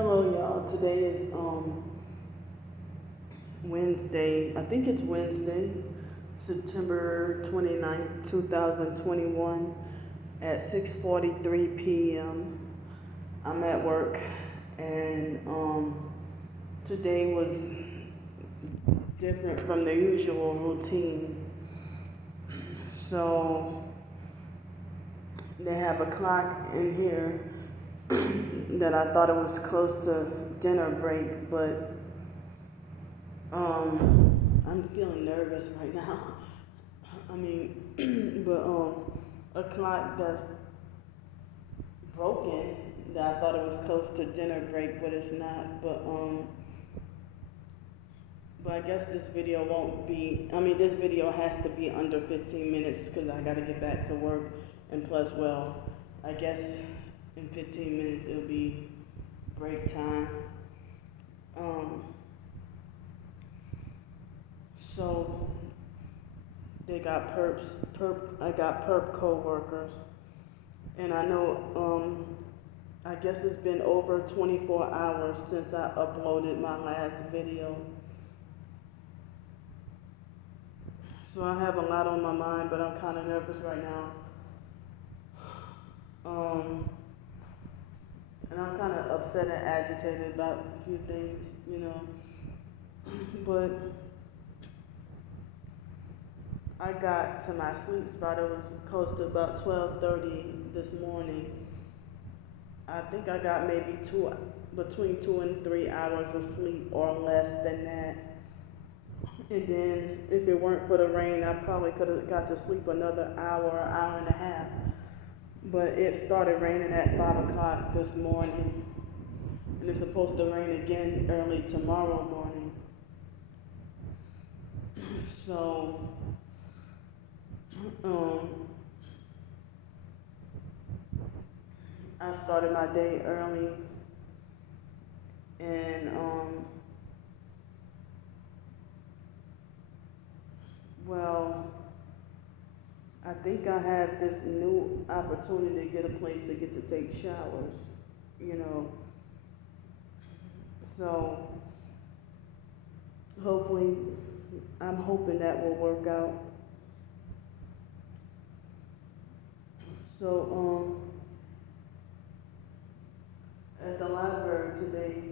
Hello, y'all. Today is Wednesday. I think it's Wednesday, September 29th, 2021 at 6:43 p.m. I'm at work and today was different from the usual routine. So they have a clock in here that I thought it was close to dinner break, but I'm feeling nervous right now. I mean, but a clock that's broken that I thought it was close to dinner break, but it's not. But I guess this video won't be. I mean, this video has to be under 15 minutes because I got to get back to work, and plus, well, I guess in 15 minutes it'll be break time. So they got I got perp co-workers, and I know, I guess it's been over 24 hours since I uploaded my last video. So I have a lot on my mind, but I'm kind of nervous right now. And I'm kind of upset and agitated about a few things, but I got to my sleep spot. It was close to about 12:30 this morning. I think I got maybe between 2 and 3 hours of sleep or less than that. And then if it weren't for the rain, I probably could have got to sleep another hour and a half. But it started raining at 5 o'clock this morning. And it's supposed to rain again early tomorrow morning. So, I started my day early, and well, I think I have this new opportunity to get a place to get to take showers, So hopefully, I'm hoping that will work out. So at the library today,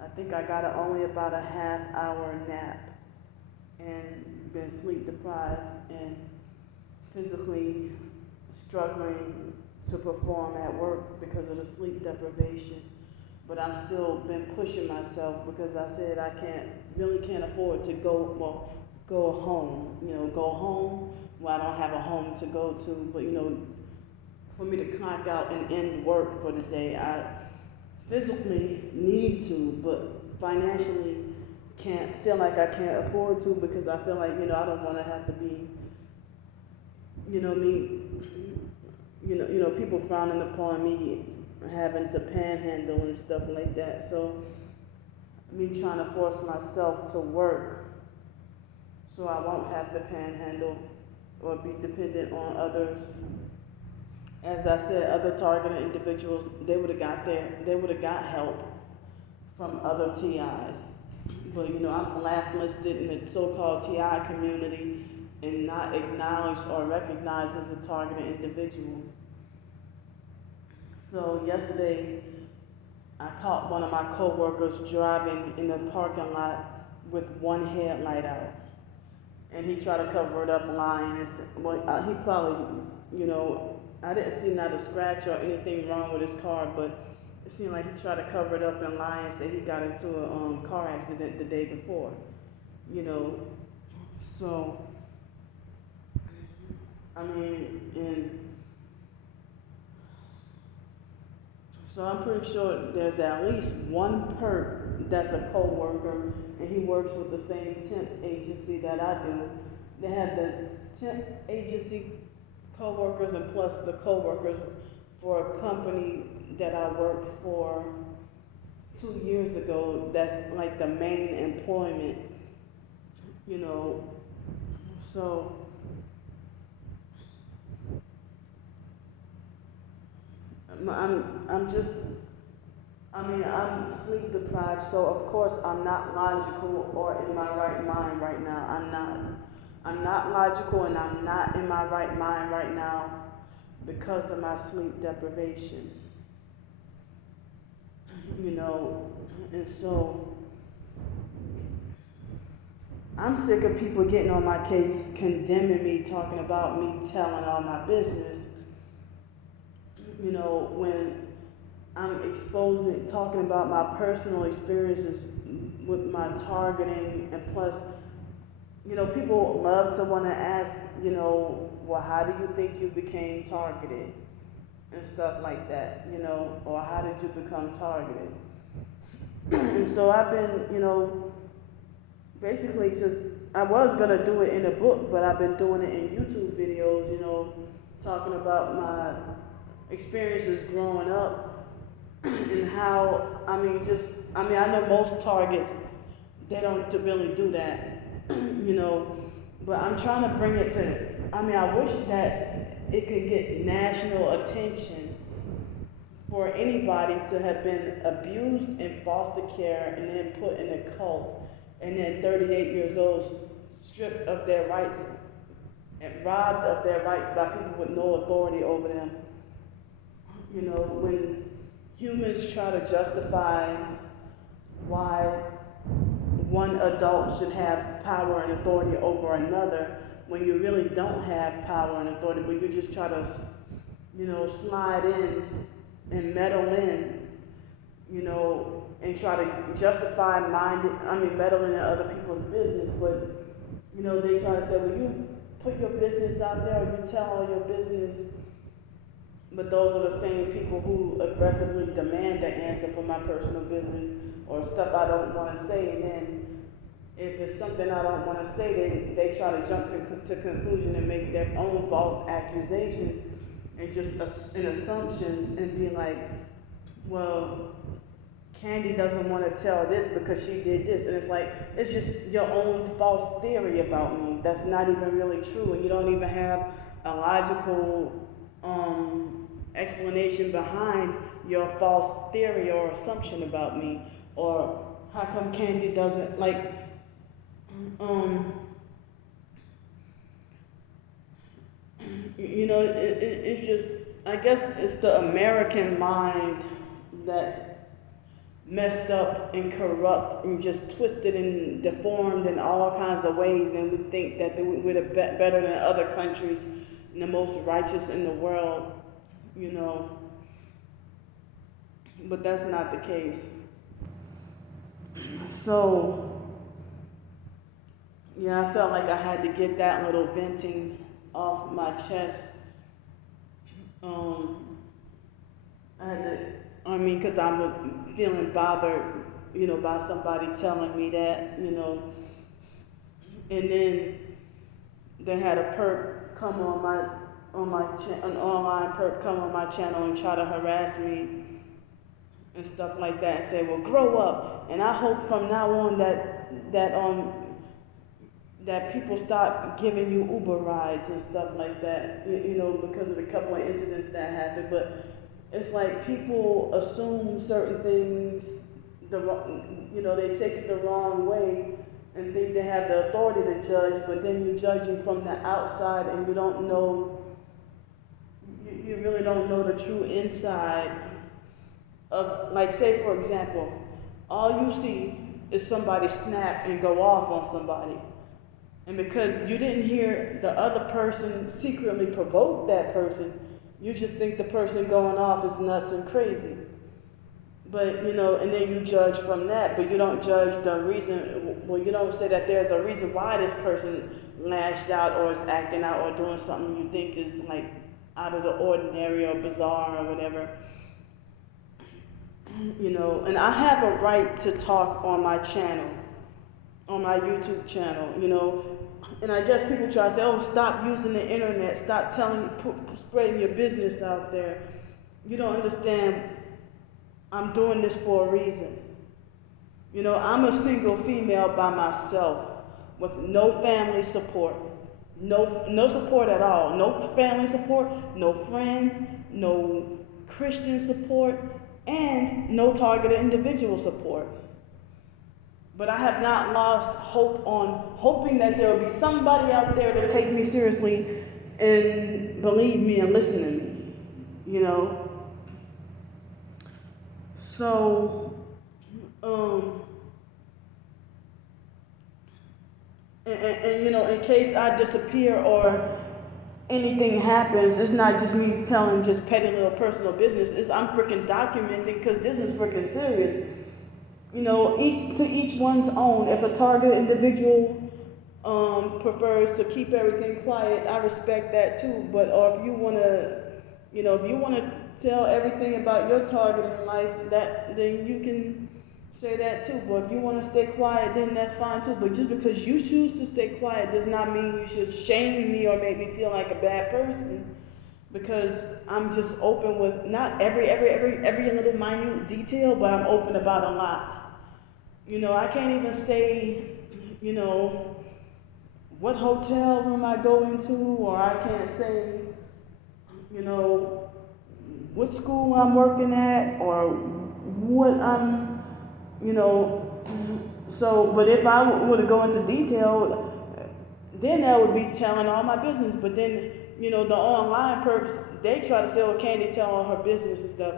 I think I got only about a half-hour nap and been sleep deprived and physically struggling to perform at work because of the sleep deprivation. But I'm still been pushing myself because I said I can't afford to go home. Go home when I don't have a home to go to. But for me to clock out and end work for the day, I physically need to, but financially feel like I can't afford to because I feel like I don't want to have to be people frowning upon me having to panhandle and stuff like that. So me trying to force myself to work so I won't have to panhandle or be dependent on others. As I said, other targeted individuals, they would have got help from other TIs. But I'm blacklisted in the so-called TI community and not acknowledged or recognized as a targeted individual. So yesterday, I caught one of my coworkers driving in the parking lot with one headlight out, and he tried to cover it up, lying. He probably, I didn't see not a scratch or anything wrong with his car, but it seemed like he tried to cover it up and lie and say he got into a car accident the day before, So, I mean, so I'm pretty sure there's at least one perp that's a co-worker, and he works with the same temp agency that I do. They have the temp agency co-workers and plus the co-workers for a company that I worked for 2 years ago. That's like the main employment, So I mean, I'm sleep deprived, so of course I'm not logical or in my right mind right now. I'm not. I'm not logical and I'm not in my right mind right now because of my sleep deprivation. You know, and so I'm sick of people getting on my case, condemning me, talking about me telling all my business. You know, when I'm exposing, talking about my personal experiences with my targeting, and plus, you know, people love to want to ask, you know, well, how do you think you became targeted? And stuff like that, you know, or how did you become targeted? And so I've been, you know, basically just, I was gonna do it in a book, but I've been doing it in YouTube videos, you know, talking about my experiences growing up and how, I mean, I know most targets, they don't really do that, you know, but I'm trying to bring it to, I wish that it could get national attention for anybody to have been abused in foster care and then put in a cult and then 38 years old stripped of their rights and robbed of their rights by people with no authority over them. You know, when humans try to justify why one adult should have power and authority over another, when you really don't have power and authority, but you just try to, you know, slide in and meddle in, you know, and try to justify meddling in other people's business, but, you know, they try to say, well, you put your business out there, or you tell all your business, but those are the same people who aggressively demand the answer for my personal business or stuff I don't want to say, and then if it's something I don't want to say, they try to jump to conclusion and make their own false accusations and just and assumptions and be like, well, Candy doesn't want to tell this because she did this. And it's like, it's just your own false theory about me that's not even really true, and you don't even have a logical explanation behind your false theory or assumption about me. Or how come Candy doesn't, like, you know, it's just, I guess it's the American mind that's messed up and corrupt and just twisted and deformed in all kinds of ways, and we think that we're better than other countries and the most righteous in the world, you know, but that's not the case. So, yeah, I felt like I had to get that little venting off my chest. Because I'm feeling bothered, you know, by somebody telling me that, you know. And then they had a perp come an online perp come on my channel and try to harass me and stuff like that, and say, well, grow up. And I hope from now on that people stop giving you Uber rides and stuff like that, you know, because of the couple of incidents that happened. But it's like people assume certain things, you know, they take it the wrong way and think they have the authority to judge, but then you're judging from the outside and you don't know, you really don't know the true inside of, like, say for example, all you see is somebody snap and go off on somebody. And because you didn't hear the other person secretly provoke that person, you just think the person going off is nuts and crazy. But, you know, and then you judge from that, but you don't judge the reason, well, you don't say that there's a reason why this person lashed out or is acting out or doing something you think is, like, out of the ordinary or bizarre or whatever. You know, and I have a right to talk on my channel, on my YouTube channel, you know. And I guess people try to say, oh, stop using the internet, stop spreading your business out there. You don't understand, I'm doing this for a reason. You know, I'm a single female by myself with no family support, no support at all, no family support, no friends, no Christian support, and no targeted individual support. But I have not lost hope on hoping that there will be somebody out there to take me seriously and believe me and listen to me, you know. So, and you know, in case I disappear or anything happens, it's not just me telling just petty little personal business. I'm freaking documenting because this is freaking serious. You know, each one's own. If a target individual prefers to keep everything quiet, I respect that too. But or if you wanna, you know, if you wanna tell everything about your target in life, then you can say that too. But if you wanna stay quiet, then that's fine too. But just because you choose to stay quiet does not mean you should shame me or make me feel like a bad person. Because I'm just open with not every little minute detail, but I'm open about a lot. You know, I can't even say, you know, what hotel room I go into, or I can't say, you know, what school I'm working at, or what I'm, you know. So, but if I were to go into detail, then that would be telling all my business. But then, you know, the online perks, they try to say, oh, Candy tell all her business and stuff.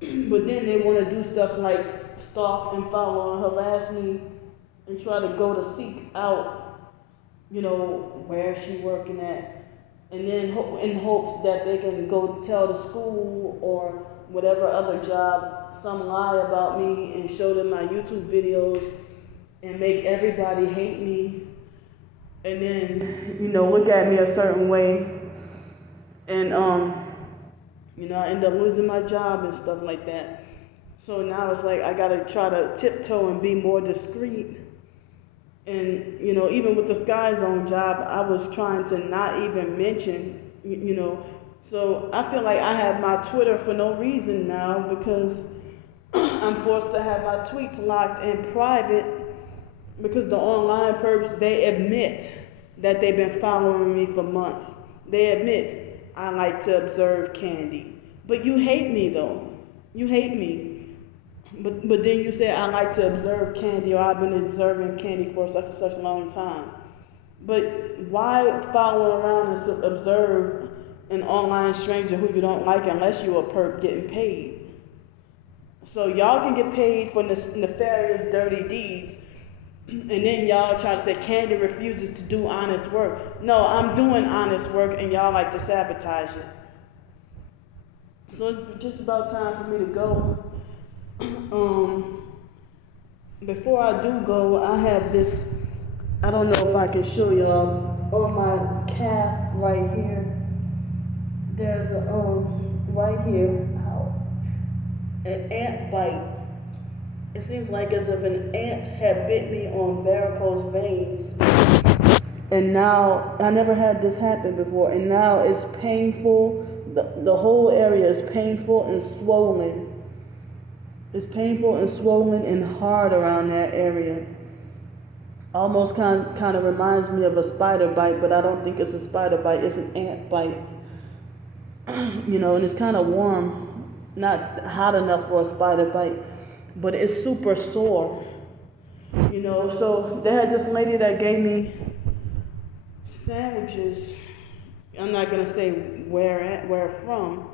But then they want to do stuff like stalk and follow and harass me and try to go to seek out, you know, where she working at. And then in hopes that they can go tell the school or whatever other job some lie about me and show them my YouTube videos and make everybody hate me. And then, you know, look at me a certain way. And, you know, I end up losing my job and stuff like that. So now it's like I gotta try to tiptoe and be more discreet. And, you know, even with the Sky Zone job, I was trying to not even mention, you know. So I feel like I have my Twitter for no reason now because I'm forced to have my tweets locked in private because the online perps, they admit that they've been following me for months. They admit I like to observe Candy. But you hate me though. You hate me. But then you say I like to observe Candy, or I've been observing Candy for such and such a long time. But why follow around and observe an online stranger who you don't like unless you're a perp getting paid? So y'all can get paid for nefarious, dirty deeds, and then y'all try to say Candy refuses to do honest work. No, I'm doing honest work, and y'all like to sabotage it. So it's just about time for me to go. Before I do go, I have this, I don't know if I can show y'all, on my calf right here, there's a, right here, an ant bite. It seems like as if an ant had bit me on varicose veins. And now, I never had this happen before, and now it's painful, the whole area is painful and swollen. It's painful and swollen and hard around that area. Almost kind of reminds me of a spider bite, but I don't think it's a spider bite. It's an ant bite. You know, and it's kind of warm, not hot enough for a spider bite, but it's super sore. You know, so they had this lady that gave me sandwiches. I'm not gonna say where from,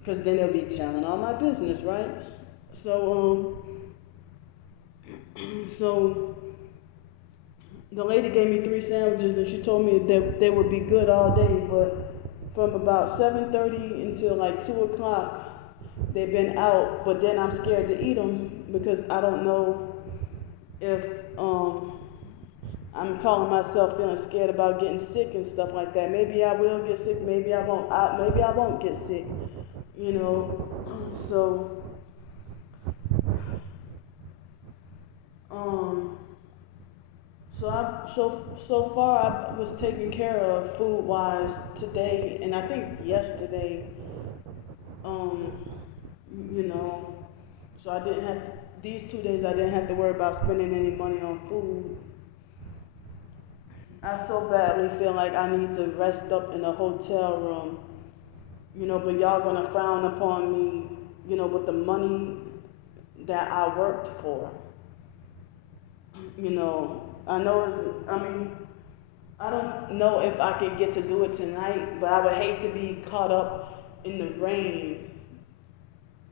because then they'll be telling all my business, right? So the lady gave me 3 sandwiches and she told me that they would be good all day, but from about 7:30 until like 2 o'clock, they've been out, but then I'm scared to eat them because I don't know if I'm calling myself feeling scared about getting sick and stuff like that. Maybe I will get sick, maybe I won't. Maybe I won't get sick, you know. So far I was taken care of food-wise today, and I think yesterday, you know, so I didn't have to, these 2 days I didn't have to worry about spending any money on food. I so badly feel like I need to rest up in a hotel room, you know, but y'all gonna frown upon me with the money that I worked for. I know I don't know if I can get to do it tonight, but I would hate to be caught up in the rain.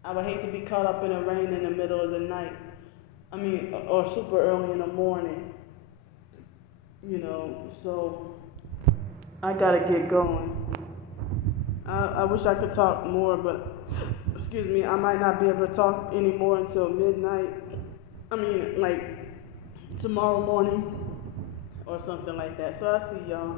I would hate to be caught up in the rain in the middle of the night. Or super early in the morning. So I gotta get going. I wish I could talk more, but excuse me, I might not be able to talk anymore until midnight. Like tomorrow morning or something like that. So I'll see y'all.